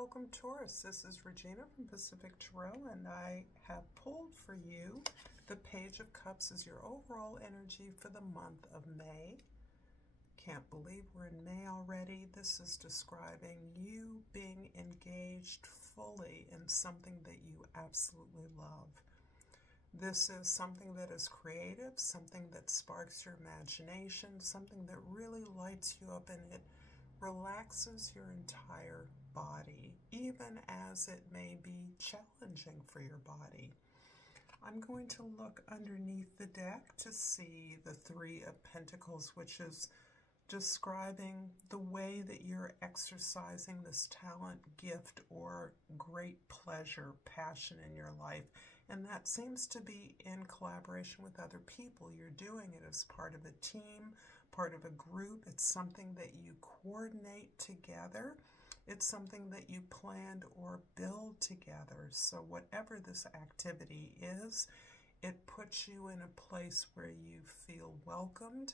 welcome Taurus. This is Regina from Pacific Tarot, and I have pulled for you the Page of Cups as your overall energy for the month of May. Can't believe we're in May already. This is describing you being engaged fully in something that you absolutely love. This is something that is creative, something that sparks your imagination, something that really lights you up, and it relaxes your entire body, even as it may be challenging for your body. I'm going to look underneath the deck to see the Three of Pentacles, which is describing the way that you're exercising this talent, gift, or great pleasure, passion in your life. And that seems to be in collaboration with other people. You're doing it as part of a team, part of a group. It's something that you coordinate together. It's something that you planned or build together. So whatever this activity is, it puts you in a place where you feel welcomed,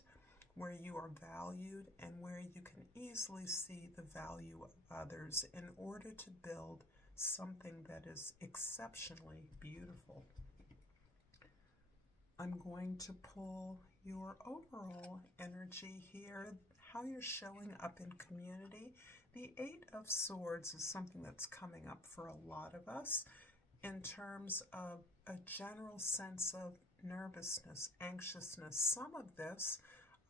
where you are valued, and where you can easily see the value of others in order to build something that is exceptionally beautiful. I'm going to pull your overall energy here, how you're showing up in community. The Eight of Swords is something that's coming up for a lot of us in terms of a general sense of nervousness, anxiousness. Some of this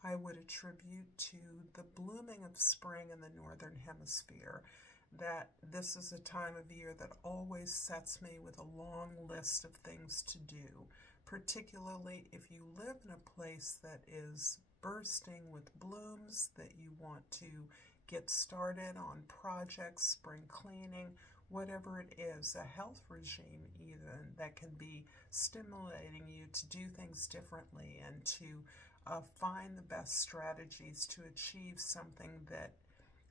I would attribute to the blooming of spring in the Northern Hemisphere, that this is a time of year that always sets me with a long list of things to do, particularly if you live in a place that is bursting with blooms, that you want to get started on projects, spring cleaning, whatever it is, a health regime even that can be stimulating you to do things differently and to find the best strategies to achieve something that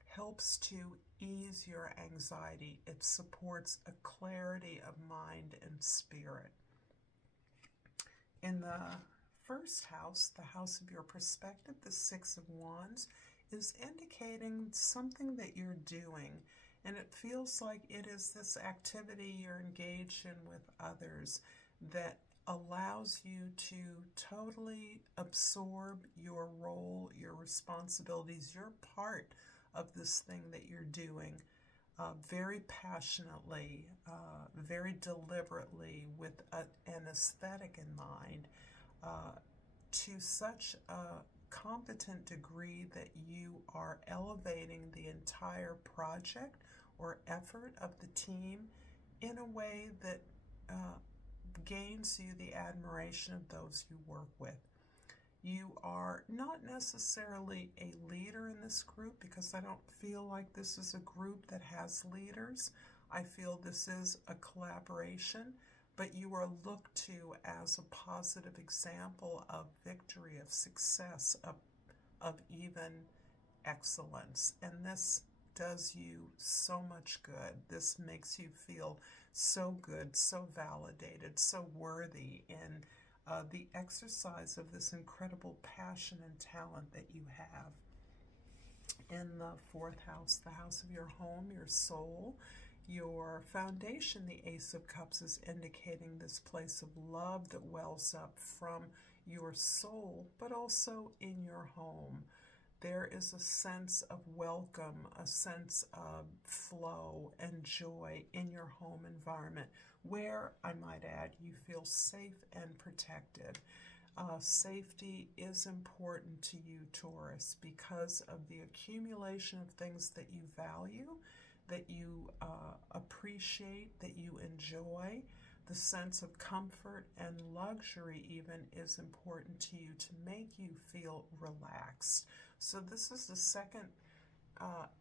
helps to ease your anxiety. It supports a clarity of mind and spirit. In the first house, the house of your perspective, the Six of Wands, is indicating something that you're doing, and it feels like it is this activity you're engaged in with others that allows you to totally absorb your role, your responsibilities, your part of this thing that you're doing very passionately, very deliberately, with an aesthetic in mind, to such a competent degree that you are elevating the entire project or effort of the team in a way that gains you the admiration of those you work with. You are not necessarily a leader in this group, because I don't feel like this is a group that has leaders. I feel this is a collaboration, but you are looked to as a positive example of victory, of success, of even excellence. And this does you so much good. This makes you feel so good, so validated, so worthy in the exercise of this incredible passion and talent that you have. In the fourth house, the house of your home, your soul, your foundation, the Ace of Cups is indicating this place of love that wells up from your soul, but also in your home. There is a sense of welcome, a sense of flow and joy in your home environment, where, I might add, you feel safe and protected. Safety is important to you, Taurus, because of the accumulation of things that you value, that you appreciate, that you enjoy. The sense of comfort and luxury even is important to you to make you feel relaxed. So this is the second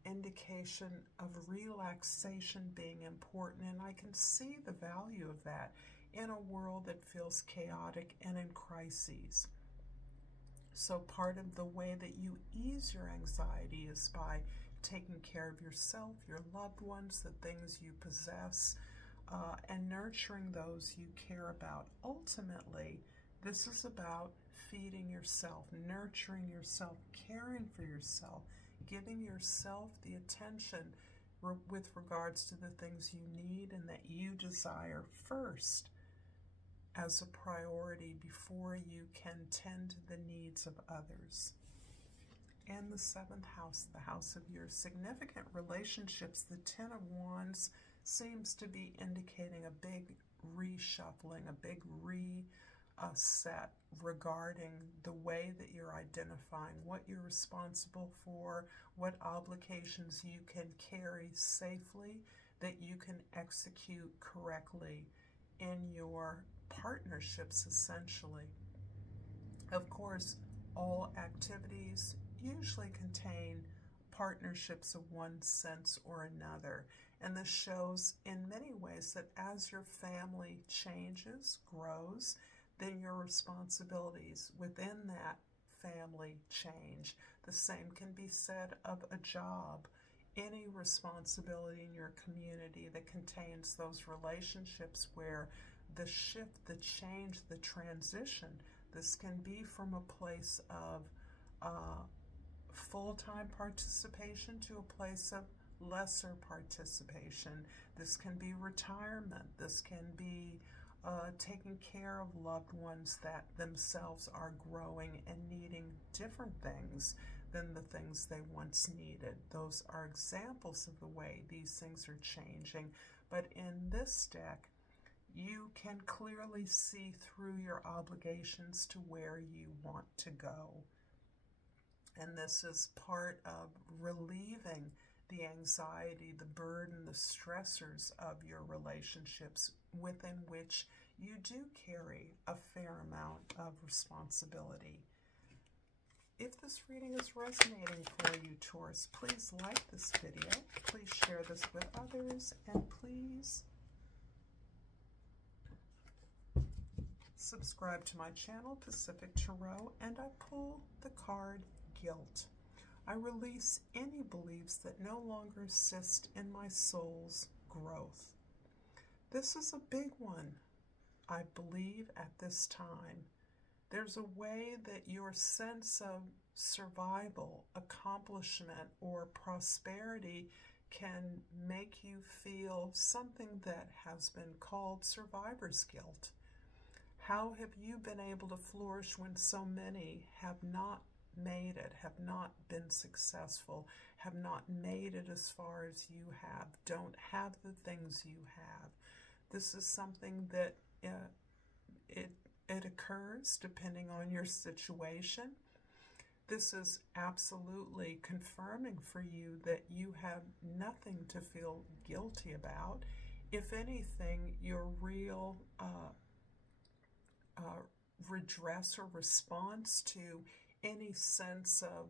indication of relaxation being important, and I can see the value of that in a world that feels chaotic and in crises. So part of the way that you ease your anxiety is by taking care of yourself, your loved ones, the things you possess, and nurturing those you care about. Ultimately, this is about feeding yourself, nurturing yourself, caring for yourself, giving yourself the attention, with regards to the things you need and that you desire first as a priority before you can tend to the needs of others. And the 7th house, the house of your significant relationships, the 10 of Wands seems to be indicating a big reshuffling, a big reset regarding the way that you're identifying what you're responsible for, what obligations you can carry safely, that you can execute correctly in your partnerships, essentially. Of course, all activities usually contain partnerships of one sense or another. And this shows in many ways that as your family changes, grows, then your responsibilities within that family change. The same can be said of a job. Any responsibility in your community that contains those relationships where the shift, the change, the transition, this can be from a place of full-time participation to a place of lesser participation. This can be retirement. This can be taking care of loved ones that themselves are growing and needing different things than the things they once needed. Those are examples of the way these things are changing. But in this deck, you can clearly see through your obligations to where you want to go. And this is part of relieving the anxiety, the burden, the stressors of your relationships within which you do carry a fair amount of responsibility. If this reading is resonating for you, Taurus, please like this video, please share this with others, and please subscribe to my channel, Pacific Tarot, and I pull the card Guilt. I release any beliefs that no longer assist in my soul's growth. This is a big one, I believe, at this time. There's a way that your sense of survival, accomplishment, or prosperity can make you feel something that has been called survivor's guilt. How have you been able to flourish when so many have not made it, have not been successful, have not made it as far as you have, don't have the things you have? This is something that it occurs depending on your situation. This is absolutely confirming for you that you have nothing to feel guilty about. If anything, your real redress or response to any sense of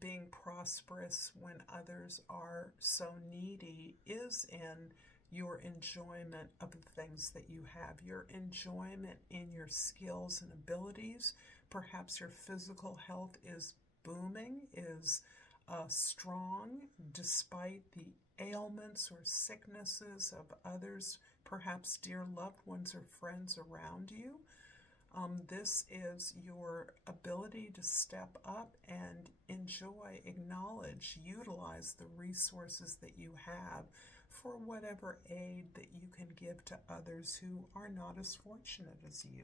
being prosperous when others are so needy is in your enjoyment of the things that you have, your enjoyment in your skills and abilities. Perhaps your physical health is booming, is strong, despite the ailments or sicknesses of others, perhaps dear loved ones or friends around you. This is your ability to step up and enjoy, acknowledge, utilize the resources that you have for whatever aid that you can give to others who are not as fortunate as you.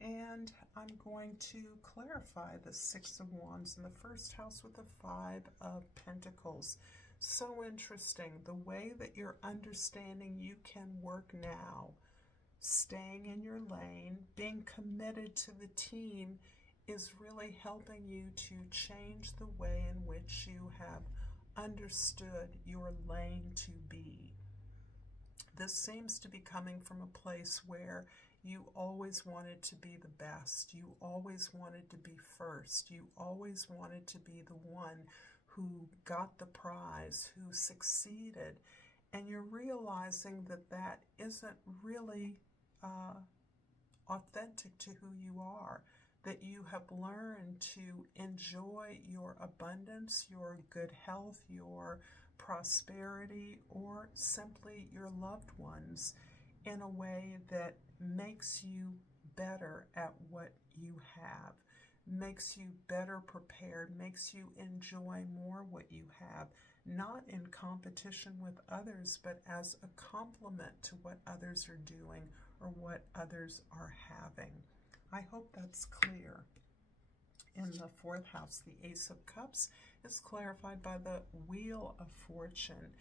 And I'm going to clarify the 6 of Wands in the first house with the 5 of Pentacles. So interesting, the way that you're understanding you can work now, staying in your lane, being committed to the team is really helping you to change the way in which you have understood your lane to be. This seems to be coming from a place where you always wanted to be the best. You always wanted to be first. You always wanted to be the one who got the prize, who succeeded. And you're realizing that that isn't really authentic to who you are, that you have learned to enjoy your abundance, your good health, your prosperity, or simply your loved ones in a way that makes you better at what you have, makes you better prepared, makes you enjoy more what you have, not in competition with others, but as a complement to what others are doing or what others are having. I hope that's clear. In the fourth house, the Ace of Cups is clarified by the Wheel of Fortune.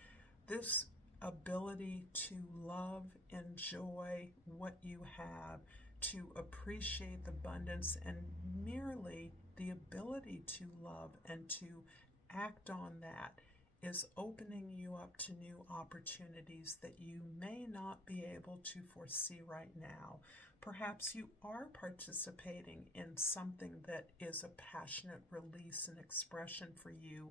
This ability to love, enjoy what you have, to appreciate the abundance, and merely the ability to love and to act on that is opening you up to new opportunities that you may not be able to foresee right now. Perhaps you are participating in something that is a passionate release and expression for you,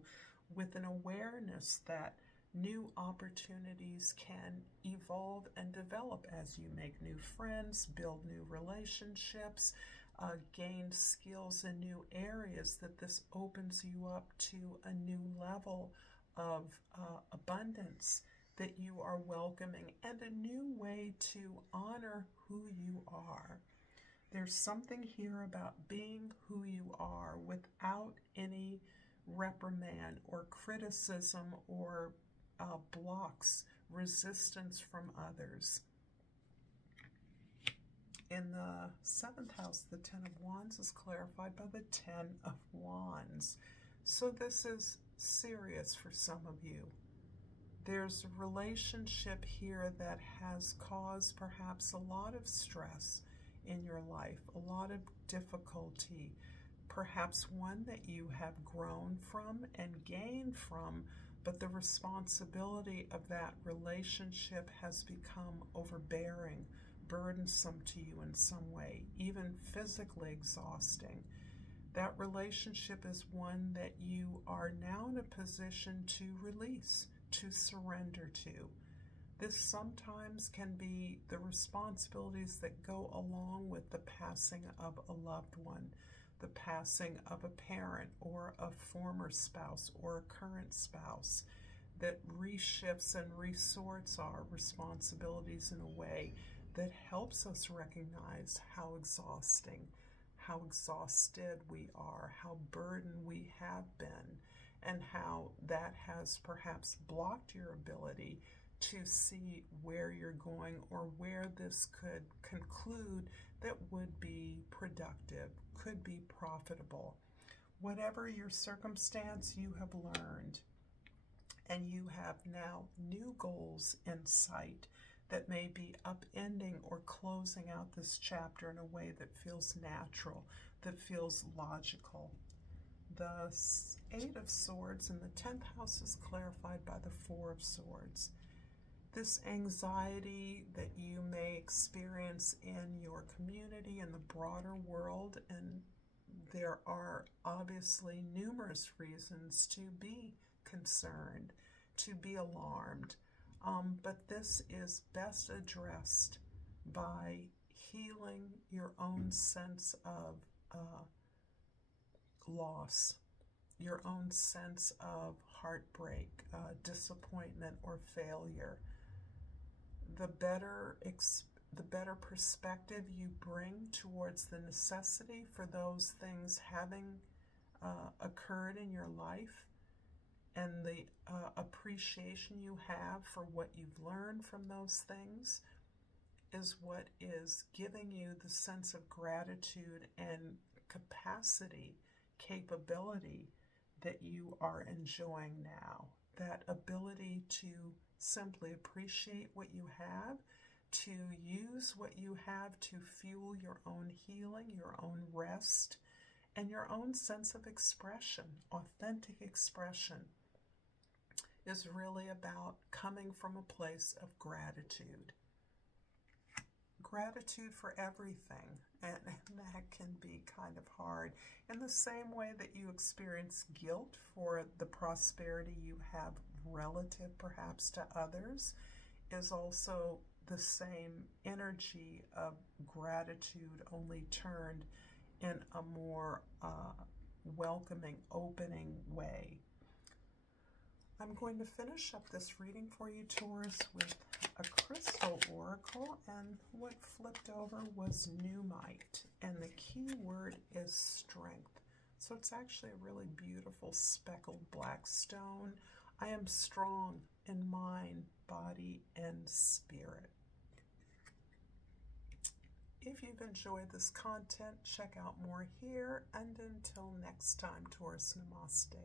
with an awareness that new opportunities can evolve and develop as you make new friends, build new relationships, gain skills in new areas, that this opens you up to a new level of abundance that you are welcoming, and a new way to honor who you are. There's something here about being who you are without any reprimand or criticism or blocks, resistance from others. In the seventh house, the Ten of Wands is clarified by the Ten of Wands. So this is serious for some of you. There's a relationship here that has caused perhaps a lot of stress in your life, a lot of difficulty, perhaps one that you have grown from and gained from, but the responsibility of that relationship has become overbearing, burdensome to you in some way, even physically exhausting. That relationship is one that you are now in a position to release, to surrender to. This sometimes can be the responsibilities that go along with the passing of a loved one, the passing of a parent or a former spouse or a current spouse, that reshifts and resorts our responsibilities in a way that helps us recognize how exhausting, how exhausted we are, how burdened we have been, and how that has perhaps blocked your ability to see where you're going or where this could conclude that would be productive, could be profitable. Whatever your circumstance, you have learned, and you have now new goals in sight that may be upending or closing out this chapter in a way that feels natural, that feels logical. The Eight of Swords in the 10th house is clarified by the Four of Swords. This anxiety that you may experience in your community and the broader world, and there are obviously numerous reasons to be concerned, to be alarmed, but this is best addressed by healing your own sense of loss, your own sense of heartbreak, disappointment, or failure. The better perspective you bring towards the necessity for those things having occurred in your life, and the appreciation you have for what you've learned from those things, is what is giving you the sense of gratitude and capability that you are enjoying now. That ability to simply appreciate what you have, to use what you have to fuel your own healing, your own rest, and your own sense of expression, authentic expression, is really about coming from a place of gratitude. Gratitude for everything, and that can be kind of hard. In the same way that you experience guilt for the prosperity you have relative perhaps to others, is also the same energy of gratitude, only turned in a more welcoming, opening way. I'm going to finish up this reading for you, Taurus, with a crystal oracle, and what flipped over was Numite, and the key word is strength. So it's actually a really beautiful speckled black stone. I am strong in mind, body, and spirit. If you've enjoyed this content, check out more here. And until next time, Taurus, namaste.